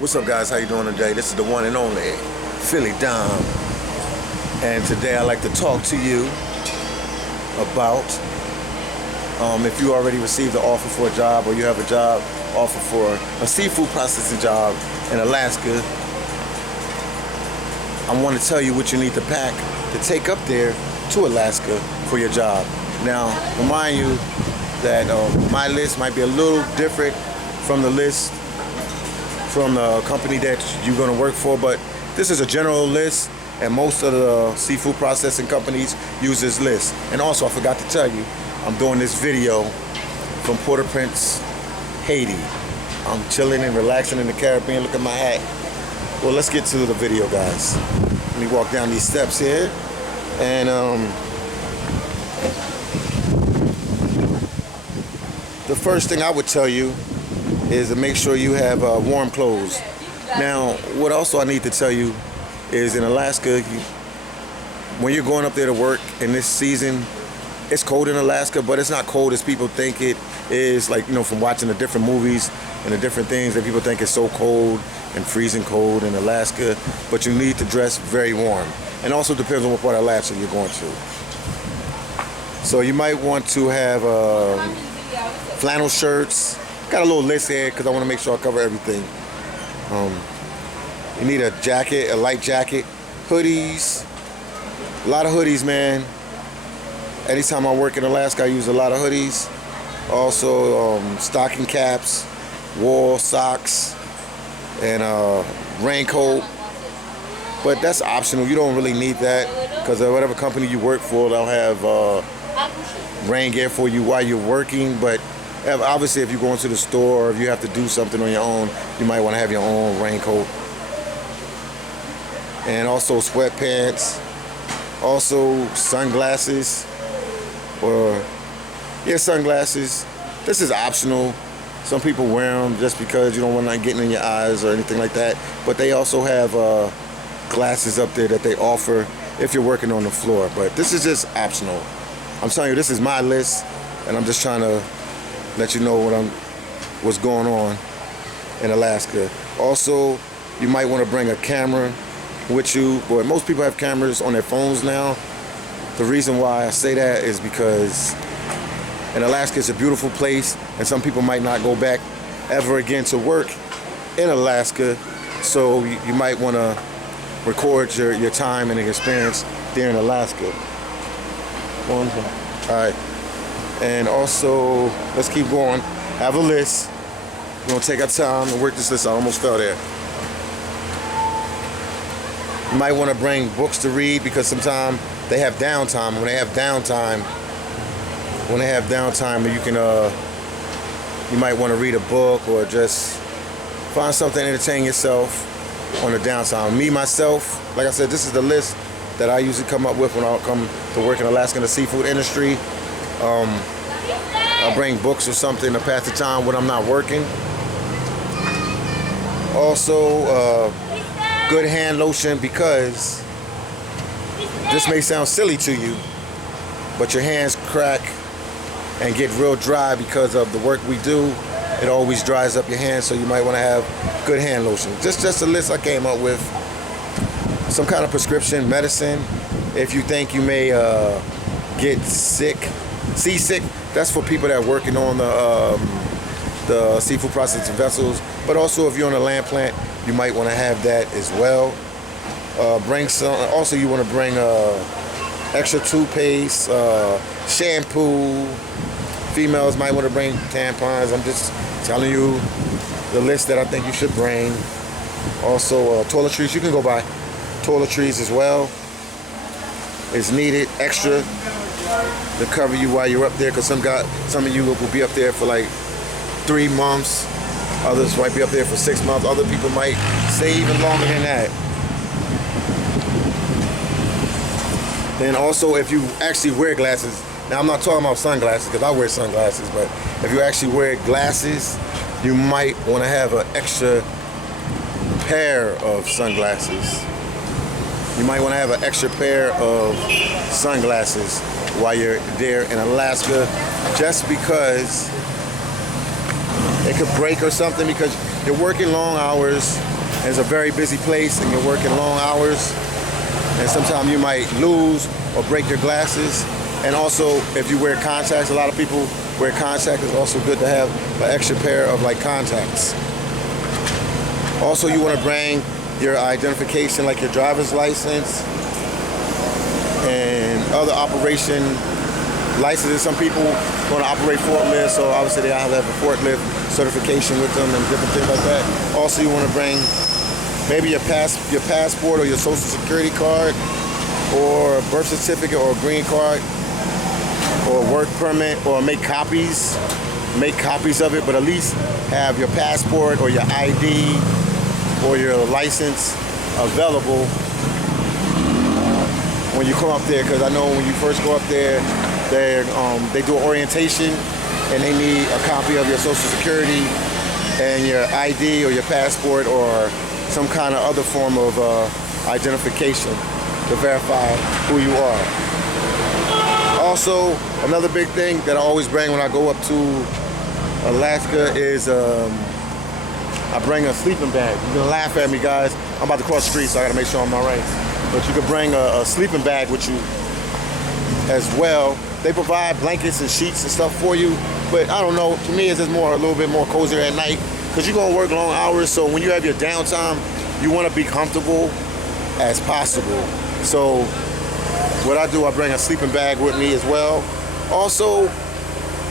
What's up, guys? How you doing today? This is the one and only Philly Dom, and today I'd like to talk to you about if you already received an offer for a job, or you have a job offer for a seafood processing job in Alaska. I want to tell you what you need to pack to take up there to Alaska for your job. Now, remind you that my list might be a little different from the list from the company that you're going to work for, but this is a general list, and most of the seafood processing companies use this list. And also, I forgot to tell you, I'm doing this video from Port-au-Prince, Haiti. I'm chilling and relaxing in the Caribbean. Look at my hat. Well, let's get to the video, guys. Let me walk down these steps here, and the first thing I would tell you is to make sure you have warm clothes. Now, what also I need to tell you is in Alaska, when you're going up there to work in this season, it's cold in Alaska, but it's not cold as people think it is. Like, you know, from watching the different movies and the different things, that people think it's so cold and freezing cold in Alaska, but you need to dress very warm. And also depends on what part of Alaska you're going to. So you might want to have flannel shirts. Got a little list here because I want to make sure I cover everything. You need a jacket, a light jacket, hoodies, a lot of hoodies, man. Anytime I work in Alaska, I use a lot of hoodies. Also, stocking caps, wool socks, and raincoat. But that's optional. You don't really need that because whatever company you work for, they'll have rain gear for you while you're working. But obviously, if you go into the store or if you have to do something on your own, you might want to have your own raincoat. And also sweatpants. Also sunglasses. Sunglasses. This is optional. Some people wear them just because you don't want nothing getting in your eyes or anything like that. But they also have glasses up there that they offer if you're working on the floor. But this is just optional. I'm telling you, this is my list, and I'm just trying to let you know what's going on in Alaska. Also, you might want to bring a camera with you. But most people have cameras on their phones now. The reason why I say that is because in Alaska, it's a beautiful place, and some people might not go back ever again to work in Alaska. So you might want to record your time and experience there in Alaska. All right. And also, let's keep going. Have a list. We're going to take our time and work this list. I almost fell there. You might want to bring books to read because sometimes they have downtime. When they have downtime, you can you might want to read a book or just find something to entertain yourself on the downtime. Me myself, like I said, this is the list that I usually come up with when I come to work in Alaska in the seafood industry. I'll bring books or something to pass the time when I'm not working. Also, good hand lotion, because this may sound silly to you, but your hands crack and get real dry because of the work we do. It always dries up your hands, so you might want to have good hand lotion. Just a list I came up with. Some kind of prescription medicine if you think you may get seasick. That's for people that are working on the seafood processing vessels. But also, if you're on a land plant, you might want to have that as well. Bring some. Also, you want to bring extra toothpaste, shampoo. Females might want to bring tampons. I'm just telling you the list that I think you should bring. Also, toiletries. You can go buy toiletries as well. It's needed extra to cover you while you're up there, because some of you will be up there for like 3 months. Others might be up there for 6 months. Other people might stay even longer than that. Then also, if you actually wear glasses, now I'm not talking about sunglasses because I wear sunglasses, but if you actually wear glasses, you might want to have an extra pair of sunglasses. You might want to have an extra pair of sunglasses while you're there in Alaska, just because it could break or something, because you're working long hours, and it's a very busy place, and you're working long hours, and sometimes you might lose or break your glasses. And also, if you wear contacts, a lot of people wear contacts. It's also good to have an extra pair of like contacts. Also, you want to bring your identification, like your driver's license and other operation licenses. Some people want to operate forklifts, so obviously they have to have a forklift certification with them and different things like that. Also, you want to bring maybe your passport or your social security card or a birth certificate or a green card or a work permit, or make copies of it, but at least have your passport or your ID or your license available when you come up there, because I know when you first go up there, they do orientation and they need a copy of your social security and your ID or your passport or some kind of other form of identification to verify who you are. Also, another big thing that I always bring when I go up to Alaska is I bring a sleeping bag. You're gonna laugh at me, guys. I'm about to cross the street, so I gotta make sure I'm all right. But you can bring a sleeping bag with you as well. They provide blankets and sheets and stuff for you, but I don't know, to me it's just a little bit more cozier at night, because you're gonna work long hours, so when you have your downtime, you wanna be comfortable as possible. So what I do, I bring a sleeping bag with me as well. Also,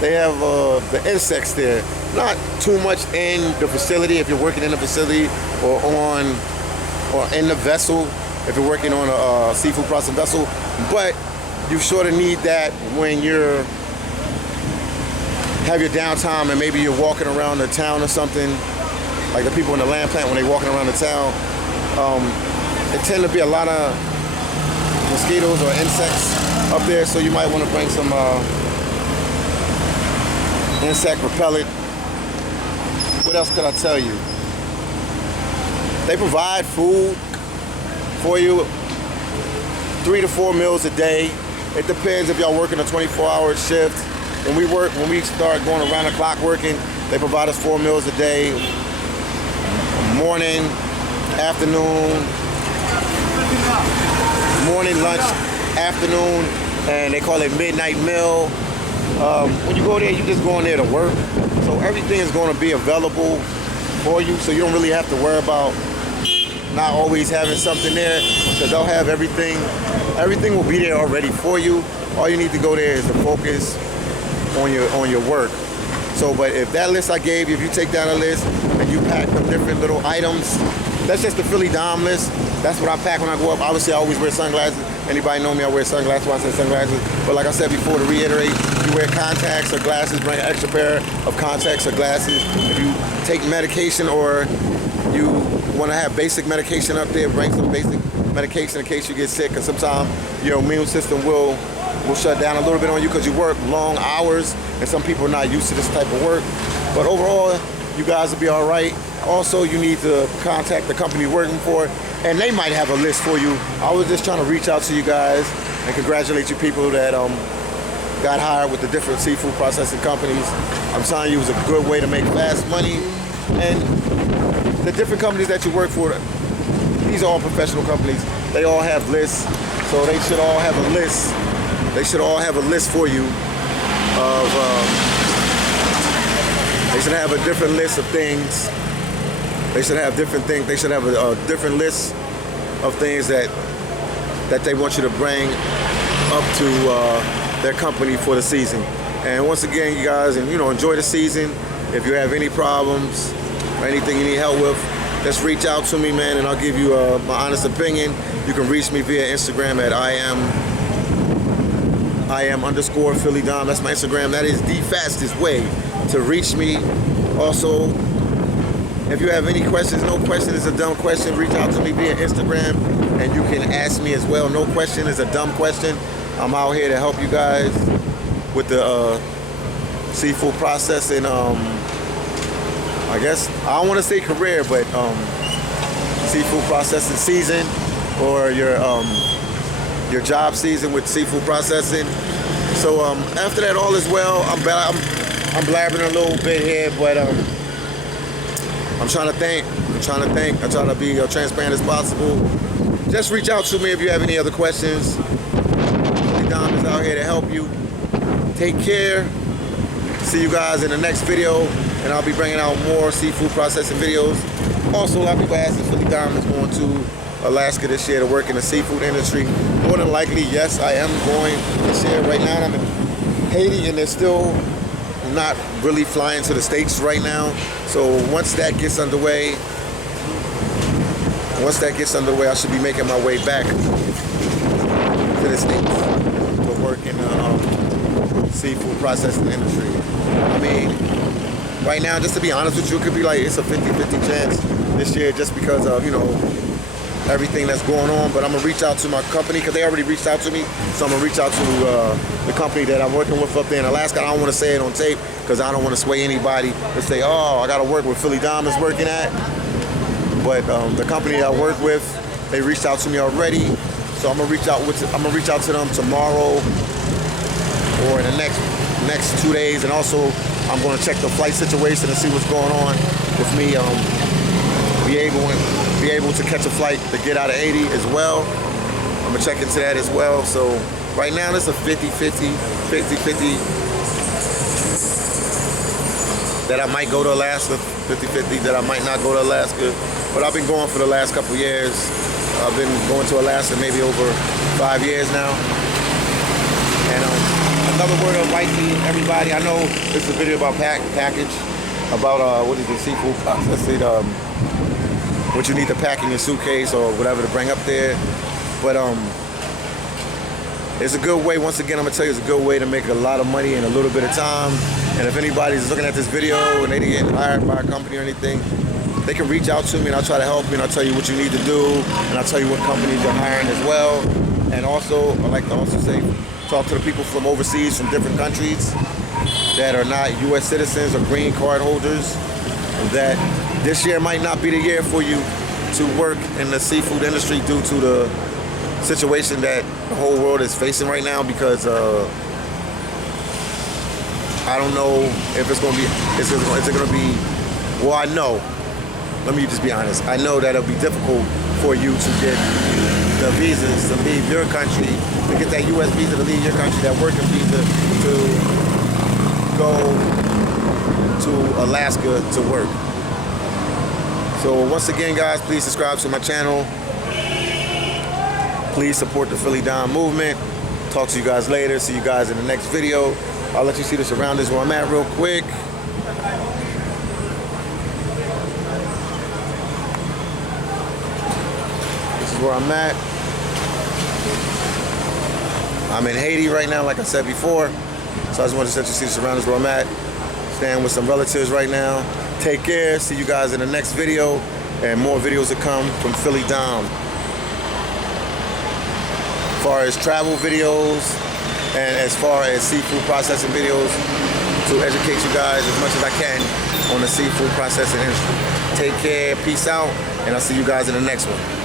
they have the insects there. Not too much in the facility if you're working in the facility or in the vessel if you're working on a seafood processing vessel, but you sort of need that when you're have your downtime and maybe you're walking around the town or something, like the people in the land plant when they're walking around the town. It tend to be a lot of mosquitoes or insects up there, so you might want to bring some insect repellent. What else could I tell you? They provide food for you, 3 to 4 meals a day. It depends if y'all working a 24-hour shift. When we start going around the clock working, they provide us 4 meals a day. Morning, afternoon, lunch, afternoon, and they call it midnight meal. When you go there, you just go in there to work. So everything is going to be available for you, so you don't really have to worry about not always having something there, because they'll have everything. Everything will be there already for you. All you need to go there is to focus on your work. So, but if that list I gave you, if you take down a list and you pack some different little items, that's just the Philly Dom list. That's what I pack when I go up. Obviously, I always wear sunglasses. Anybody know me, I wear sunglasses when I say sunglasses. But like I said before, to reiterate, you wear contacts or glasses, bring an extra pair of contacts or glasses. If you take medication or you want to have basic medication up there, bring some basic medication in case you get sick, because sometimes your immune system will shut down a little bit on you because you work long hours, and some people are not used to this type of work. But overall, you guys will be all right. Also, you need to contact the company you're working for, and they might have a list for you. I was just trying to reach out to you guys and congratulate you people that got hired with the different seafood processing companies. I'm telling you, it was a good way to make fast money. And the different companies that you work for, these are all professional companies. They all have lists, so they should all have a list. They should all have a list for you of, they should have a different list of things. They should have different things. They should have a different list of things that they want you to bring up to their company for the season. And once again, you guys, and enjoy the season. If you have any problems or anything you need help with, just reach out to me, man, and I'll give you my honest opinion. You can reach me via Instagram at I am_ Philly Dom. That's my Instagram. That is the fastest way to reach me. Also, if you have any questions, no question is a dumb question, reach out to me via Instagram, and you can ask me as well. No question is a dumb question. I'm out here to help you guys with the seafood processing. I guess I don't want to say career, but seafood processing season, or your job season with seafood processing. So after that, all is well. I'm blabbering a little bit here, but I'm trying to think. I'm trying to be as transparent as possible. Just reach out to me if you have any other questions. Dom is out here to help you. Take care. See you guys in the next video, and I'll be bringing out more seafood processing videos. Also, a lot of people ask if Philly Dom is going to Alaska this year to work in the seafood industry. More than likely, yes, I am going this year. Right now, I'm in Haiti, and they're still not really flying to the States right now. So once that gets underway, I should be making my way back to the States to work in the seafood processing industry. I mean, right now, just to be honest with you, it could be like it's a 50-50 chance this year just because of, everything that's going on. But I'm gonna reach out to my company because they already reached out to me. So I'm gonna reach out to the company that I'm working with up there in Alaska. I don't want to say it on tape because I don't want to sway anybody to say, oh, I gotta work with Philly Dom is working at. But the company I work with, they reached out to me already. So I'm gonna reach out to them tomorrow or in the next 2 days, and also I'm going to check the flight situation and see what's going on with me. Be able to catch a flight to get out of Haiti as well. I'm gonna check into that as well. So right now it's a 50-50 that I might go to Alaska, 50-50 that I might not go to Alaska. But I've been going for the last couple years. I've been going to Alaska maybe over 5 years now. And another word of advice to everybody. I know this is a video about package, about what is it, seafood processing, what you need to pack in your suitcase or whatever to bring up there. But it's a good way, once again, I'm gonna tell you, it's a good way to make a lot of money in a little bit of time. And if anybody's looking at this video and they didn't get hired by a company or anything, they can reach out to me and I'll try to help you, and I'll tell you what you need to do, and I'll tell you what companies you're hiring as well. And also, I like to also say, talk to the people from overseas, from different countries that are not U.S. citizens or green card holders, that this year might not be the year for you to work in the seafood industry due to the situation that the whole world is facing right now, because I don't know if it's going to be, is it going to be, well, I know, let me just be honest, I know that it'll be difficult for you to get the visas to leave your country, to get that U.S. visa to leave your country, that working visa to go to Alaska to work. So once again, guys, please subscribe to my channel. Please support the Philly Dom movement. Talk to you guys later. See you guys in the next video. I'll let you see the surroundings where I'm at real quick. This is where I'm at. I'm in Haiti right now, like I said before. So I just wanted to let you see the surroundings where I'm at. Staying with some relatives right now. Take care. See you guys in the next video. And more videos to come from Philly Dom. As far as travel videos and as far as seafood processing videos, to educate you guys as much as I can on the seafood processing industry. Take care. Peace out. And I'll see you guys in the next one.